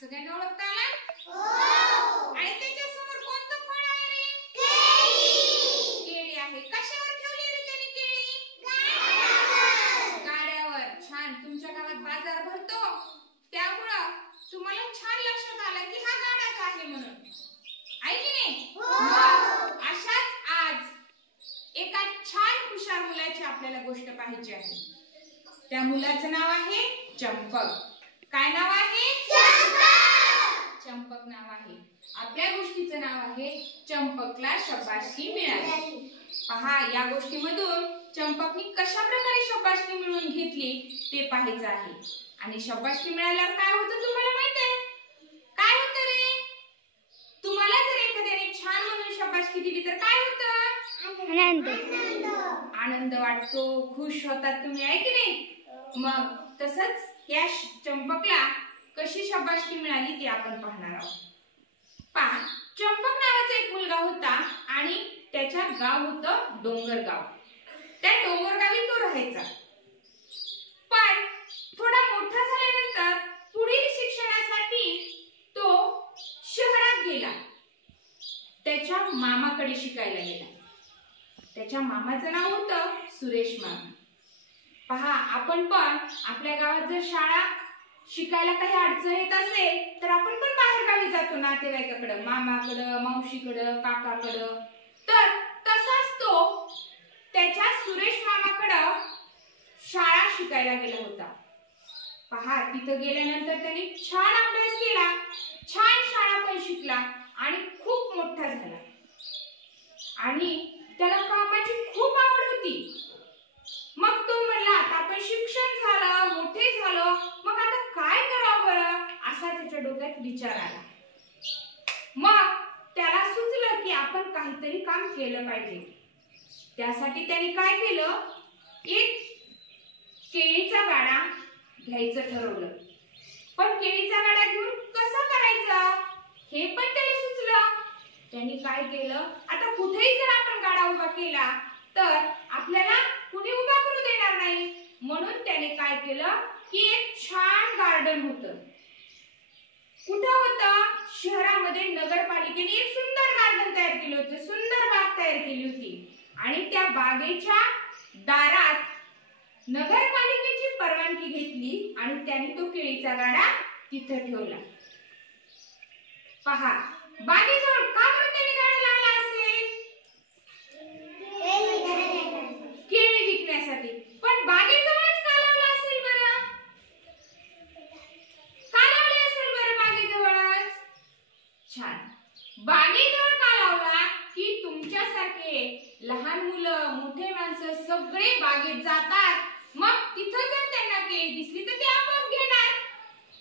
सगळ्यांना ओळखता आला? हो. आणि त्याच्या समोर कोणतं फळ आहे रे? केळी. केळी आहे. कशावर ठेवली रे त्याने केळी? गाड्यावर. गाड्यावर. छान. तुमच्या गावात बाजार भरतो त्यामुळे तुम्हाला छान लक्षात आलं की हा गाडाच आहे म्हणून. आहे की नाही? हो. अशाच आज एका छान हुशार मुलाची आपल्याला गोष्ट पाहायची आहे. त्या मुलाचं नाव आहे चंपक. काय नाव आहे? चंपक. चंपक नाव आहे. आपल्या गोष्टीचं नाव आहे चंपकला शाबासकी मिळाली. पहा, या गोष्टीमधून चंपकनी कशा प्रकारे शाबासकी मिळवून घेतली ते पाहायचं आहे. आणि शाबासकी मिळाल्यावर काय होतं तुम्हाला माहिती आहे? काय होतं रे? तुम्हाला जर एखाद्याने छान म्हणून शाबासकी दिली तर काय होतं? आनंद. आनंद वाटतो, खुश होतात तुम्ही, आहे की नाही? मग तसंच या चंपकला कशी शाबासकी मिळाली ते आपण पाहणार आहोत. पहा, चंपक नावाचा एक मुलगा होता आणि त्याच्या गाव होतं डोंगरगाव. त्या डोंगरगावी तो राहायचा. पण थोडा मोठा झाल्यानंतर पुढील शिक्षणासाठी तो शहरात गेला. त्याच्या मामाकडे शिकायला गेला. त्याच्या मामाचं नाव होतं सुरेश मामा. पहा, आपण पण आपल्या गावात जर शाळा शिकायला काही अडचण येत असेल तर आपण पण बाहेर गावी जातो, नातेवाईकाकडं, मामाकडं, मावशीकडं, काकाकडं. तर तसाच तो त्याच्या सुरेश मामाकडं शाळा शिकायला गेला होता. पहा, तिथं गेल्यानंतर त्याने छान अभ्यास केला, छान शाळा पण शिकला आणि खूप मोठा झाला. आणि त्याला कामाची खूप आवड होती. मग तो म्हणला, आता आपण शिक्षण झालं, मोठे झालो, मग आता काय करावं बरं, असा त्याच्या डोक्यात विचार आला. मग त्याला सुचलं की आपण काहीतरी काम केलं पाहिजे. त्यासाठी त्याने काय केलं, एक केळीचा गाडा घ्यायचं ठरवलं. पण केळीचा गाडा घेऊन कसं करायचं हे पण त्याला सुचलं. त्यांनी काय केलं, आता कुठेही जर आपण गाडा उभा केला तर आपल्याला कुणी उभा करू देणार नाही. म्हणून त्याने काय केलं की एक छान गार्डन होतं. कुठं होतं? शहरामध्ये नगरपालिकेने एक सुंदर गार्डन तयार केलं होतं, सुंदर बाग तयार केली होती. आणि त्या बागेच्या दारात नगरपालिकेची परवानगी घेतली आणि त्याने तो केळीचा गाडा तिथं ठेवला. पहा, बागेजवळ का बरं त्याने गाडा लावला असेल? केळी विकण्यासाठी. पण बागेजवळच का लावला असेल बरं? का लावले असेल बरं बागेजवळच? छान. बागेजवळ का लावला की तुमच्यासारखे लहान मुलं, मोठे माणसं सगळे बागेत जातात. मग तिथं जर त्यांना केळी दिसली तर ते आपोआप घेणार.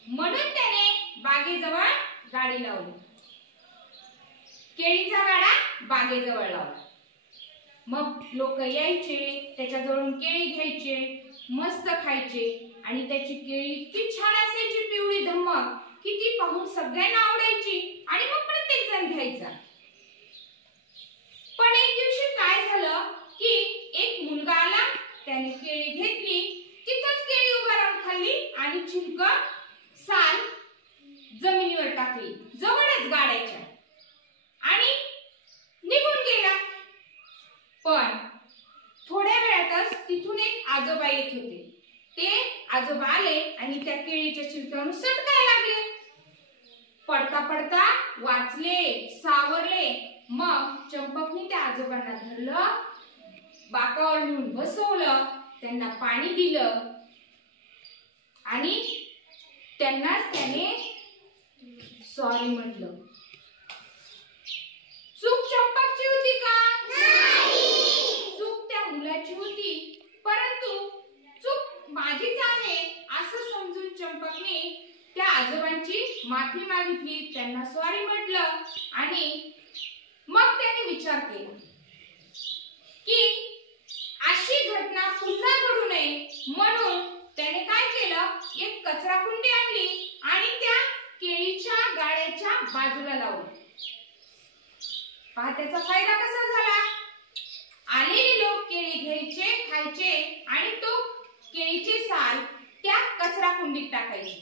म्हणून त्याने बागेजवळ गाडी लावली. केळीचा गाडा बागेजवळ लावला. मग लोक यायचे, त्याच्याजवळून केळी घ्यायचे, मस्त खायचे. आणि त्याची केळी इतकी छान असायची, पिवळी धम्मक, की ती पाहून सगळ्यांना आवडायची आणि मग प्रत्येक जण घ्यायचा. पण एक दिवशी काय झालं की एक मुलगा आला, त्याने केळी घेतली, तिथंच केळी उभा राहून खाल्ली आणि छिलक साल जमिनीवर टाकली, जवळच गाड्याच्या, आणि निघून गेला. पण थोड्या वेळातच तिथून एक आजोबा येत होते. ते आजोबा आले आणि त्या केळीच्या छिलक्यावरून सटकायला लागले. पडता पडता वाचले, सावरले. मग चंपकने त्या आजोबांना धरलं, बाकावर नेऊन बसवलं, त्यांना पाणी दिलं आणि त्यांनाच त्याने सॉरी म्हटलं. चूक चंपकची होती का? नाही. चूक त्या मुलाची होती, परंतु चूक माझीच आहे असं समजून चंपकने त्या आजोबांची माफी मागितली, त्यांना सॉरी म्हटलं. आणि मग त्याने विचार केला की अशी घटना पुन्हा घडू नये, म्हणून त्याने काय केलं, एक कचरा कुंडी आणली आणि त्या केळीच्या गाड्याच्या बाजूला लावली. पहा, त्याचा फायदा कसा झाला. आलेले लोक केळी घ्यायचे, खायचे आणि तो केळीचे साल त्या कचरा कुंडीत टाकायचे.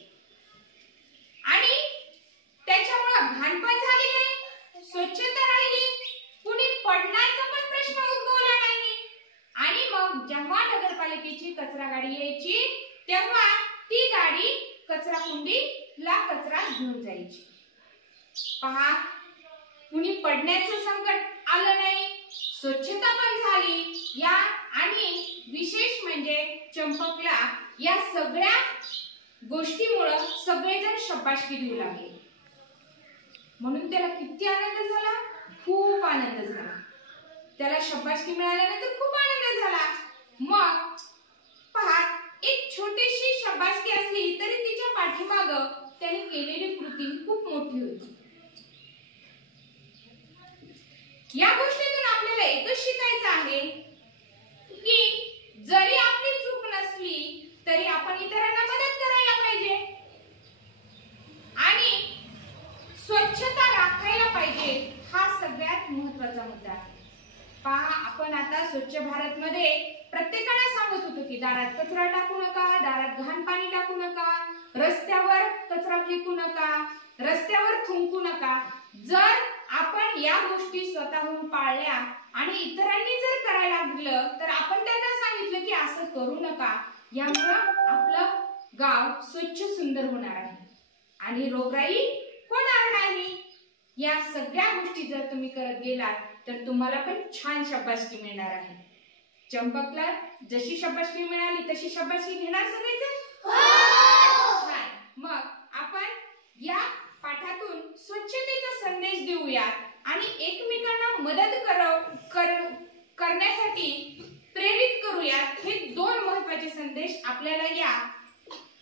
आणि घाणपण झाली नाही, स्वच्छता राहिली, कुणी पडण्याचा पण प्रश्न उद्भवला नाही. आणि मग जेव्हा नगरपालिकेची कचरा गाडी यायची तेव्हा ती गाडी कचरा कुंडीला कचरा घेऊन जायची. पहा, कुणी पडण्याचं संकट आलं नाही, स्वच्छता पण झाली. या आणि विशेष म्हणजे चंपकला या सगळ्या गोष्टीमुळे सगळेजण शाबासकी देऊ लागले. म्हणून त्याला किती आनंद झाला, खूप आनंद झाला. त्याला शाबासकी मिळाल्यानंतर खूप आनंद झाला. मग पहा, एक छोटीशी शाबासकी असली तरी तिच्या पाठीमाग त्याने केलेली कृती खूप मोठी होती. या गोष्टीतून आपल्याला एकच शिकायचं आहे की जरी आपली चूक नसली तरी आपण इतरांना मदत करायला पाहिजे आणि स्वच्छता राखायला पाहिजे. हा सगळ्यात महत्त्वाचा मुद्दा आहे. पहा, आपण आता स्वच्छ भारत मध्ये प्रत्येकाला सांगत होतो की दारात कचरा टाकू नका, दारात घाण पाणी टाकू नका, रस्त्यावर कचरा फेकू नका, रस्त्यावर थुंकू नका. जर आपण या गोष्टी स्वतःहून पाळल्या आणि इतरांनी जर करायला लागलं तर आपण त्यांना सांगितलं की असं करू नका, यामुळे आपलं गाव स्वच्छ सुंदर होणार आहे आणि रोगराई होणार नाही. या सगळ्या गोष्टी जर तुम्ही करत गेलात तर तुम्हाला पण छान शाबासकी मिळणार आहे. चंपकला जशी शाबासकी मिळाली तशी शाबासकी घेणार सगळेजण? छान. मग आपण या पाठातून स्वच्छतेचा संदेश देऊयात आणि एकमेकांना मदत करण्यासाठी प्रेरित करूयात. हे दोन महत्त्वाचे संदेश आपल्याला या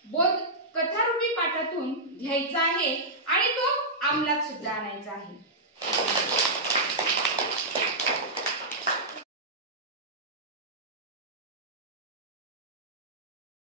बोध कथारूपी पाठातून घ्यायचा आहे आणि तो अंमलात सुद्धा आणायचा आहे.